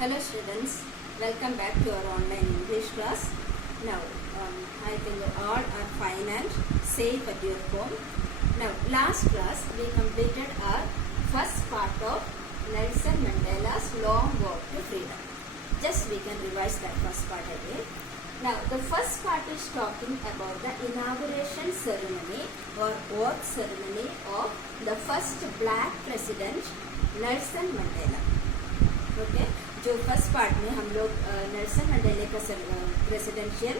Hello students, welcome back to our online English class. Now, I think all are fine and safe at your home. Now, last class we completed our first part of Nelson Mandela's long walk to freedom. Just we can revise that first part again. Now, the first part is talking about the inauguration ceremony or oath ceremony of the first black president Nelson Mandela. Okay. जो first part में हम लोग Nelson मंडेले का presidential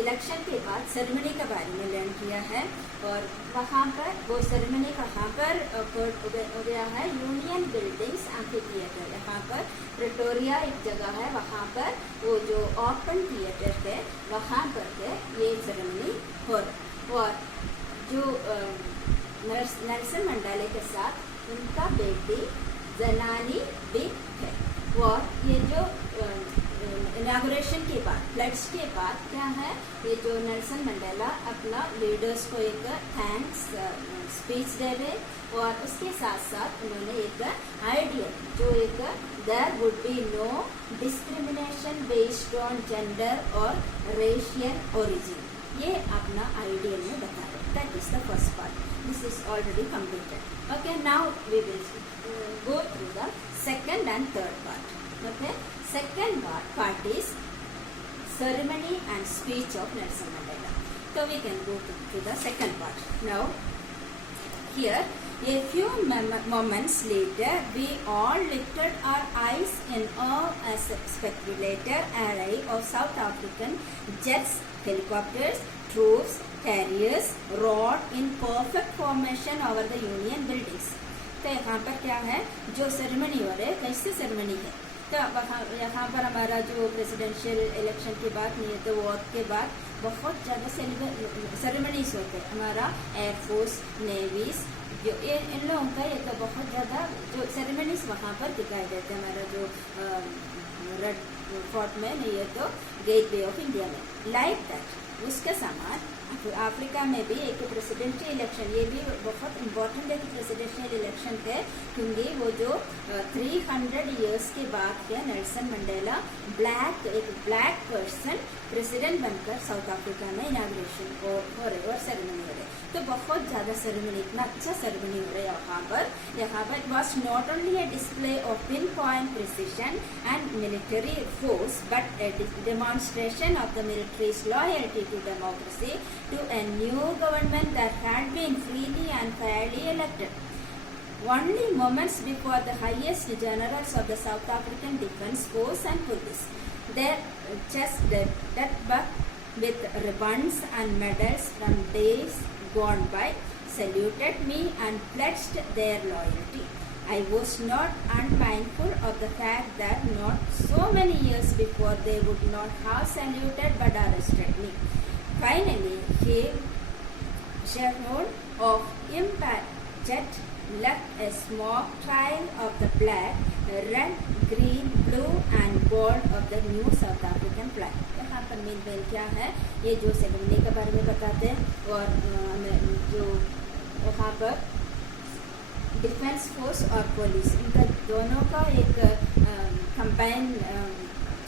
election के बाद ceremony के बारे में लर्न किया है और वहाँ पर वो सेरेमनी कहाँ पर हो गया है यूनियन बिल्डिंग्स एम्फी थिएटर। यहाँ पर प्रिटोरिया एक जगह है, वहाँ पर वो जो ओपन थिएटर है वहाँ पर है ये सेरेमनी हो रहा। और जो नेल्सन मंडेले के साथ उनका बेटी जनानी भी है। और ये जो इनागुरेशन के बाद फ्लड्स के बाद क्या है, ये जो नेल्सन मंडेला अपना लीडर्स को एक थैंक्स स्पीच दे रहे और उसके साथ साथ उन्होंने एक आइडिया जो एक there would be no discrimination based on gender और रेशियल ओरिजिन, ये अपना आइडिया में बता रहे। That is the first part. This is already completed. Okay, now we will go through the second and third part. Okay, second part is ceremony and speech of Nelson Mandela. So we can go to the second part. Now here a few moments later we all lifted our eyes in awe as a speculator array of South African jets, helicopters, troops, carriers rode in perfect formation over the Union buildings. तो यहाँ पर क्या है, जो ceremony हो रहे कैसे ceremony है, तो यहाँ पर हमारा जो प्रेसिडेंशियल इलेक्शन के बाद नहीं है तो वोट के बाद बहुत ज़्यादा सेरेमनीज होते हैं। हमारा एयरफोर्स, नेवीज, जो इन लोगों का ये तो बहुत ज़्यादा जो सेरेमनीज वहाँ पर दिखाई देते हैं। हमारा जो रेड फोर्ट में नहीं है तो गेट वे ऑफ इंडिया में, लाइक दैट उसके समान अफ्रीका में भी एक प्रेसिडेंशियल इलेक्शन, ये भी बहुत इम्पोर्टेंट है कि प्रेसिडेंशियल इलेक्शन है क्योंकि वो जो 300 इयर्स के बाद के नेल्सन मंडेला एक ब्लैक पर्सन प्रेसिडेंट बनकर साउथ अफ्रीका में इनाग्रेशन हो रहे और सेरेमनी हो रहे। तो बहुत ज़्यादा सेरेमनी, इतना अच्छा सेरेमनी हो रहा है यहाँ पर it was not only a display of pinpoint precision and military force but a demonstration of the military's loyalty to democracy to a new government that had been freely and fairly elected. Only moments before the highest generals of the South African Defence Force and Police, their chests decked with ribbons and medals from days gone by, saluted me and pledged their loyalty. I was not unmindful of the fact that not so many years before they would not have saluted but arrested me. Finally, he, chevron of impact jet, left a smoke trail of the black, red, green, blue and gold of the new South African flag. यहाँ पर main क्या है, ये जो ceremony के बारे में बताते हैं और जो वहाँ पर डिफेंस फोर्स और पुलिस इनका दोनों का एक कंबाइन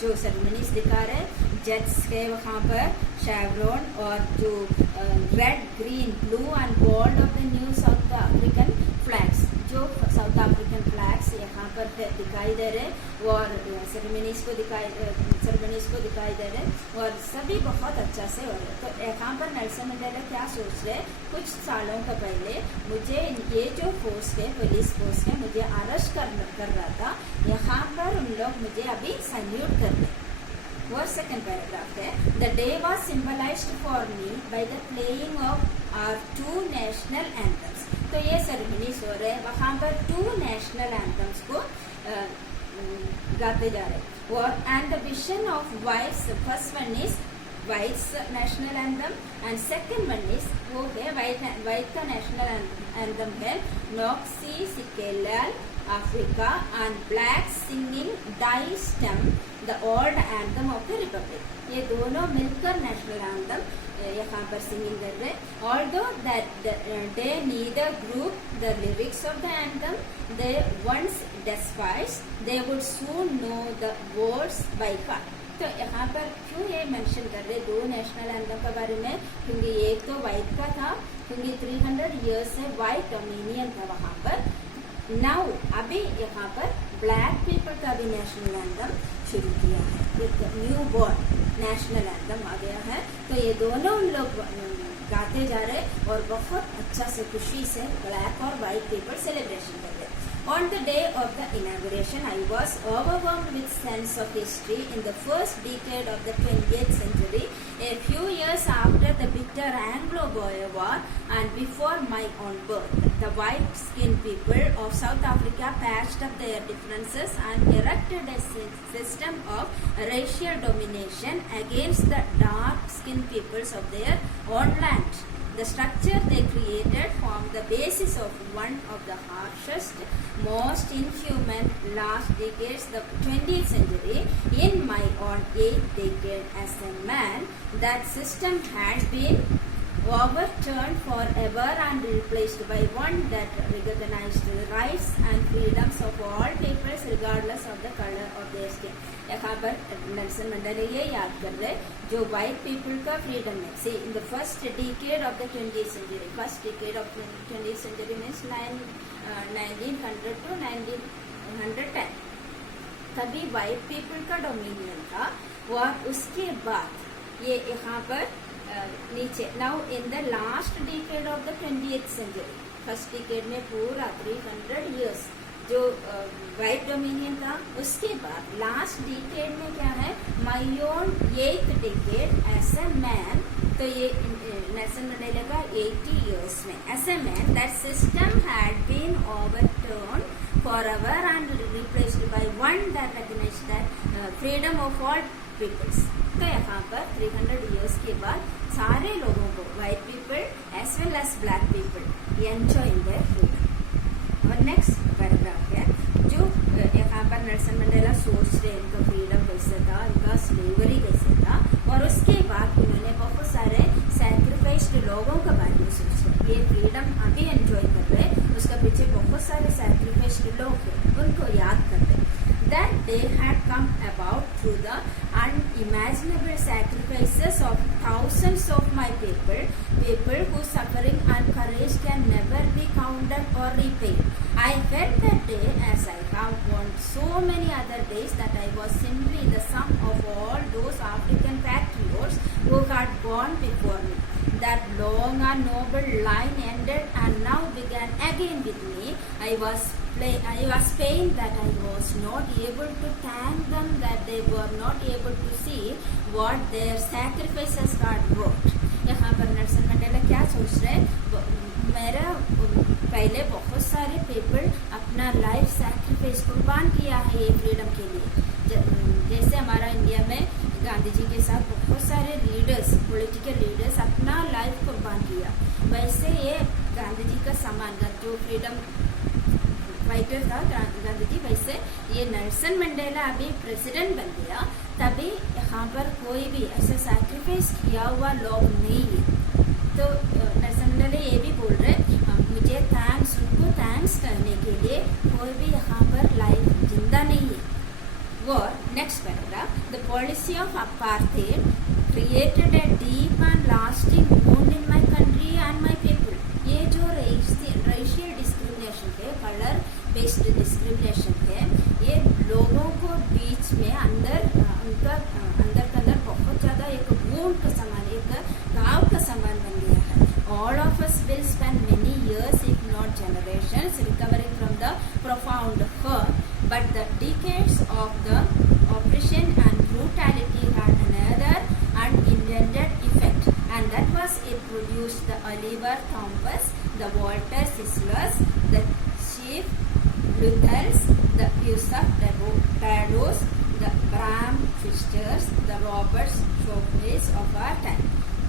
जो सेरेमनीज दिखा रहे। जेट्स के वहाँ पर शेवरॉन और जो red, green, blue and gold of the new south African flags, जो साउथ अफ्रीकन फ्लैग्स यहाँ पर दिखाई दे रहे और सेरेमनीज को दिखाई दे रहे और सभी बहुत अच्छा से हो रहे। तो यहाँ पर नेल्सन मंडेला क्या सोच रहे, कुछ सालों का पहले मुझे ये जो फोर्स है, पुलिस फोर्स है, मुझे अरेस्ट कर रहा था, यहाँ पर उन लोग मुझे अभी सैल्यूट कर रहे। और सेकंड पैराग्राफ है, the day was symbolized for me by the playing of our 2 national anthems. तो ये सेरेमनीज हो रहे, वहाँ पर 2 नेशनल एंथम्स को गाते जा रहे और and the vision of whites, first one is whites national anthem and second one is वो है वाइट का नेशनल एंथम है नॉक्सी सिकेलाल Africa and blacks singing Die Stem, the old anthem of the Republic. ये दोनों मिलकर नेशनल एंथम यहाँ पर singing कर रहे. Although that they neither group the lyrics of the anthem they once despised, they would soon know the words by heart. तो यहाँ पर क्यों ये मेंशन कर रहे दो नेशनल एंथम के बारे में? क्योंकि एक तो वाइट का था, क्योंकि 300 इयर्स से वाइट डोमिनियन था वहाँ पर. नाउ अभी यहाँ पर ब्लैक पीपल का भी नेशनल एंथम शुरू किया है, एक न्यू बॉर्न नेशनल एंथम आ गया है. तो ये दोनों लोग गाते जा रहे और बहुत अच्छा से खुशी से ब्लैक और वाइट पीपल सेलिब्रेशन कर रहे. On the day of the inauguration, I was overwhelmed with sense of history in the first decade of the 20th century, a few years after the bitter Anglo-Boer War and before my own birth. The white-skinned people of South Africa patched up their differences and erected a system of racial domination against the dark-skinned peoples of their own land. The structure they created formed the basis of one of the harshest, most inhuman last decades of the 20th century. In my own 8th decade as a man, that system had been overturned forever and replaced by one that recognized the rights and freedoms of all peoples regardless of the color of their skin. यहाँ पर Nelson Mandela ये याद कर रहे जो white people का freedom है. See in the first decade of the 20th century, first decade of 20th century means 1900 to 1910, तभी वाइट पीपल का डोमिनियन था. और उसके बाद ये यहाँ पर नीचे now in the last decade of the 20th century, first decade में पूरा 300 इयर्स जो वाइट डोमिनियन था. उसके बाद लास्ट डिकेड में क्या है, my own 8th decade as a man. तो ये नेल्सन मंडेला का 80 इयर्स में as a man that system had been overturn forever and replaced by one that recognized that freedom of all peoples. तो यहाँ पर 300 इयर्स के बाद सारे लोगों को white people as well as black people enjoying their freedom. और next paragraph है जो यहाँ पर नेल्सन मंडेला सोच रहे इनका फ्रीडम कैसे था, इनका स्लेवरी कैसे था, और उसके बाद उन्होंने बहुत सारे सैक्रिफाइस्ड लोगों के बारे में सोच रहे. ये फ्रीडम अभी एंजॉय कर रहे, उसके पीछे बहुत सारे सैक्रिफाइस्ड लोग हैं, उनको याद कर रहे. That they had come about through the unimaginable sacrifices of thousands of my people whose suffering and courage can never be counted or repaid. I felt that day, as I have on so many other days, that I was simply the sum of all those African patriots who had gone before me. That long and noble line ended and now began again with me. I was pained that I was not able to thank them, that they were not able to see what their sacrifices had brought. यहाँ पर Nelson Mandela क्या सोच रहे हैं, मेरा पहले बहुत सारे पीपल अपना लाइफ सैक्रिफाइस कुर्बान किया है ये फ्रीडम के लिए. जैसे हमारा इंडिया में गांधी जी के साथ बहुत सारे लीडर्स, पॉलिटिकल लीडर्स अपना लाइफ कुर्बान किया, वैसे ये गांधी जी का समान जो फ्रीडम फाइटर था गांधी जी, वैसे ये नेल्सन मंडेला अभी प्रेसिडेंट बन गया, तभी यहाँ पर कोई भी ऐसा सैक्रिफाइस किया हुआ लोग नहीं है. तो नेल्सन मंडेला ये भी बोल रहे मुझे थैंक्स, उनको थैंक्स करने के लिए कोई भी यहाँ पर लाइफ जिंदा नहीं है. और next paragraph, the policy of apartheid created a deep and lasting wound in my country and my people. ये जो रेशियल डिस्क्रिमिनेशन थे, कलर बेस्ड डिस्क्रिमिनेशन थे, ये लोगों को बीच में अंदर उनका अंदर के अंदर बहुत ज़्यादा एक वुंड का समान, एक घाव का समान बन गया है. All of us will spend many years, if not generations, recovering from the profound hurt, but the decades of the oppression and brutality had another unintended effect, and that was it produced the Oliver Thomas, the Walter Sislers, the Chief Luthers, the Yusuf Tados, the Bram Fisters, the Robert Shockley's of our time.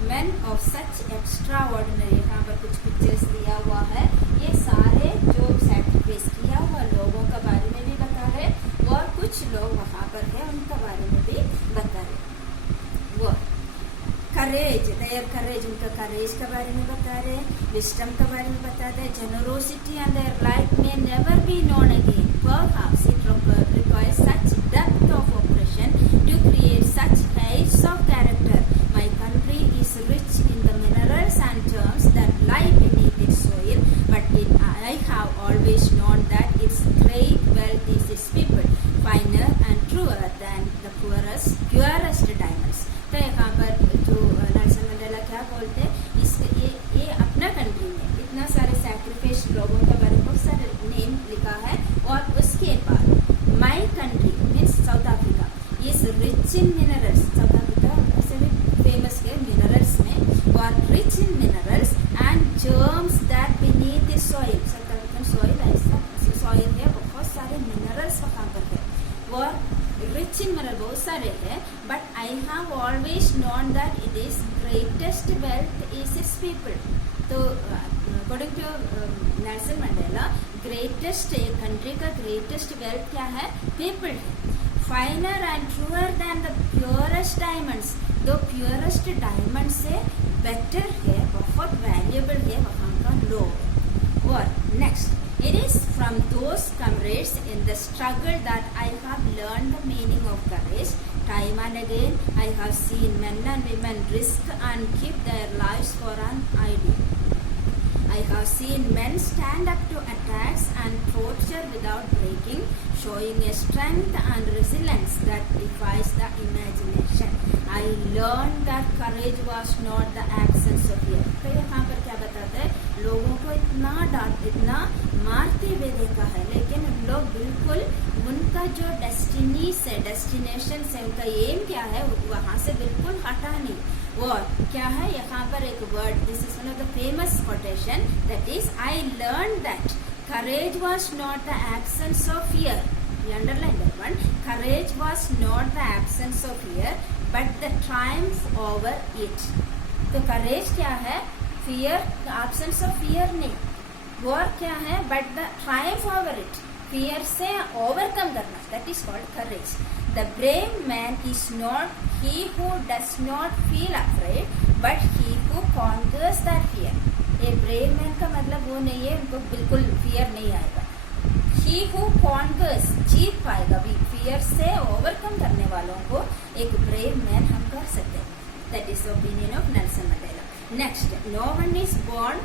Men of such extraordinary, यहाँ पर कुछ pictures दिया हुआ है, ये सारे जो sacrifice किया हुआ लोगों का वहाँ पर है उनका बारे में भी बता रहे। वो करेज, देयर करेज, उनका करेज के बारे में बता रहे, विस्डम के बारे में बता रहे, generosity and their life may never be known again. Perhaps it requires such depth of oppression to create such heights of character. My country is rich in the minerals and germs that lie beneath its soil, but I have always known that its great wealth is its people, finer and truer than the purest diamonds. तो यहाँ पर जो Nelson Mandela क्या बोलते हैं, ये अपना country में इतना सारे सैक्रिफाइस लोगों के बारे में बहुत सारे नेम लिखा है, और उसके बाद my country means south Africa is rich in minerals, south Africa ऐसे भी फेमस है मिनरल्स में, और rich in minerals and germs that beneath the soil, south African soil ऐसा सॉइल है, बहुत सारे मिनरल्स वहाँ पर है, और रिच इन मिनरल बहुत सारे हैं, but I have always known that it is greatest wealth is its people. तो according to Nelson Mandela greatest, एक कंट्री का ग्रेटेस्ट वेल्थ क्या है, पीपल है. Finer and truer than the purest diamonds, दो प्योरेस्ट डायमंड से better है, बहुत वैल्यूएबल है वहाँ का लोग. और next, it is from those comrades in the struggle that I have learned the meaning of courage. Time and again I have seen men and women risk and give their lives for an ideal. I have seen men stand up to attacks and torture without breaking, showing a strength and resilience that defies the imagination. I learned that courage was not the absence of fear. तो यहाँ पर क्या बताते हैं, लोगों को इतना मारते हुए देखा है, लेकिन लोग बिल्कुल उनका जो डेस्टिनेशन से उनका एम क्या है वहाँ से बिल्कुल हटा नहीं. और क्या है यहाँ पर एक word, this is one of the famous quotation, that is I learn that courage was not the absence of fear. We underline that one. Courage was not the absence of fear, but the triumph over it. तो courage क्या है, fear, the absence of fear नहीं, और क्या है, but the triumph over it, fear से overcome करना, that is called courage. The brave man is not he who does not feel afraid, but he who conquers that fear. A brave man का मतलब वो नहीं है उनको बिल्कुल fear नहीं आएगा. He who conquers, जीत पाएगा भी, फियर से ओवरकम करने वालों को एक ब्रेव मैन हम कर सकते हैं. That is opinion of Nelson Mandela. Next, no one is born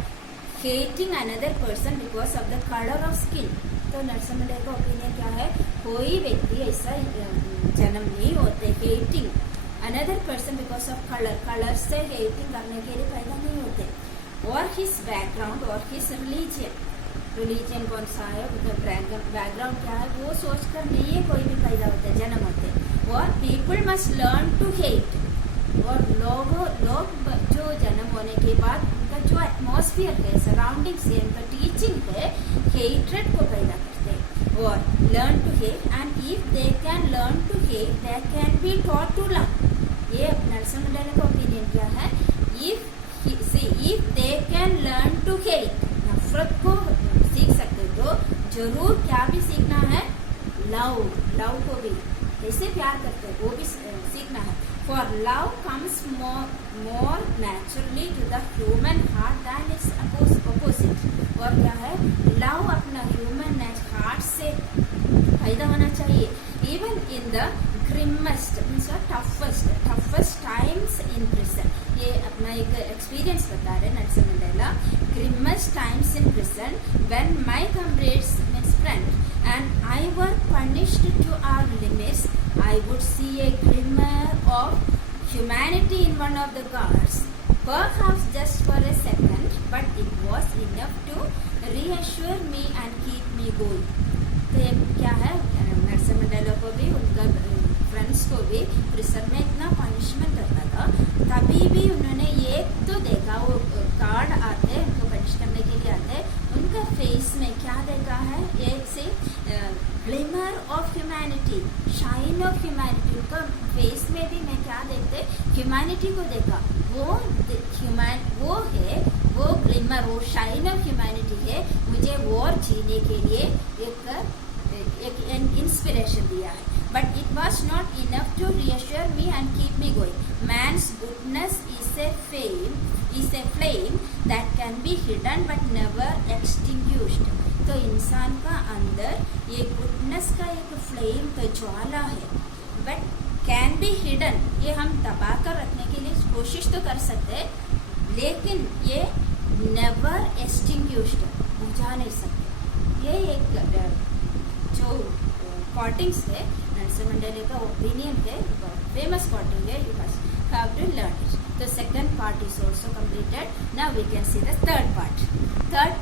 hating another person because of the colour of skin. तो नेल्सन मंडेला का ओपिनियन क्या है, कोई व्यक्ति ऐसा जन्म नहीं होते hating another person because of colour, colour से हेटिंग करने के लिए पैदा नहीं होते, और हिज बैकग्राउंड और हिज रिलीजन कौन सा है, बैकग्राउंड क्या है, वो सोचकर नहीं है कोई भी पैदा होता है, जन्म होते. और people must learn to hate, और लोग जो जन्म होने के बाद उनका जो एटमॉस्फेयर है, सराउंडिंग्स है, उनका टीचिंग है, हेट्रेड को पैदा करते हैं. और learn to hate, and if they can learn to hate they can be taught to love. ये नेल्सन मंडेला का ओपिनियन क्या है, if they can learn to hate, नफरत को सीख सकते हो, तो जरूर क्या भी सीखना है, लव को भी कैसे प्यार करते हैं वो भी सीखना है. For love comes more naturally to the human heart than its opposite. और क्या है, लव अपना ह्यूमन हार्ट से पैदा होना चाहिए. Even in the grimmest means toughest times in prison. ये अपना एक एक्सपीरियंस बता रहे Nelson Mandela. Grimmest times in prison, when my comrades, means friend, and I were punished to our limits, I would see a glimmer of humanity in one of the guards, perhaps just for a second, but it was enough to reassure me and keep me going. तो ये क्या है, Nelson Mandela को भी उनका friends को भी prison में इतना पनिशमेंट करता था, तभी भी उन्होंने ये तो देखा, वो गार्ड आते उनको पनिश करने के लिए आते, उनका फेस में क्या देखा है, एक से glimmer of humanity, shine of humanity. उनका फेस में भी मैं क्या देखते, ह्यूमैनिटी को देखा. वो है, वो ग्लिमर, वो शाइन ऑफ ह्यूमैनिटी है, मुझे और जीने के लिए एक इंस्पिरेशन दिया है. but it was not enough to reassure me and keep me going. Man's goodness is a flame that can be hidden but never extinguished. तो इंसान का अंदर ये गुडनेस का एक फ्लेम तो ज्वाला है, बट कैन बी हिडन, ये हम दबा कर रखने के लिए कोशिश तो कर सकते हैं, लेकिन ये नेवर एक्सटिंग्विश्ड, बुझा नहीं सकते. ये एक जो कॉटिंग्स है नेल्सन मंडेला का ओपिनियन है, फेमस कॉटिंग है, you must have to learn it. The second part is also completed. Now we can see the third part. Third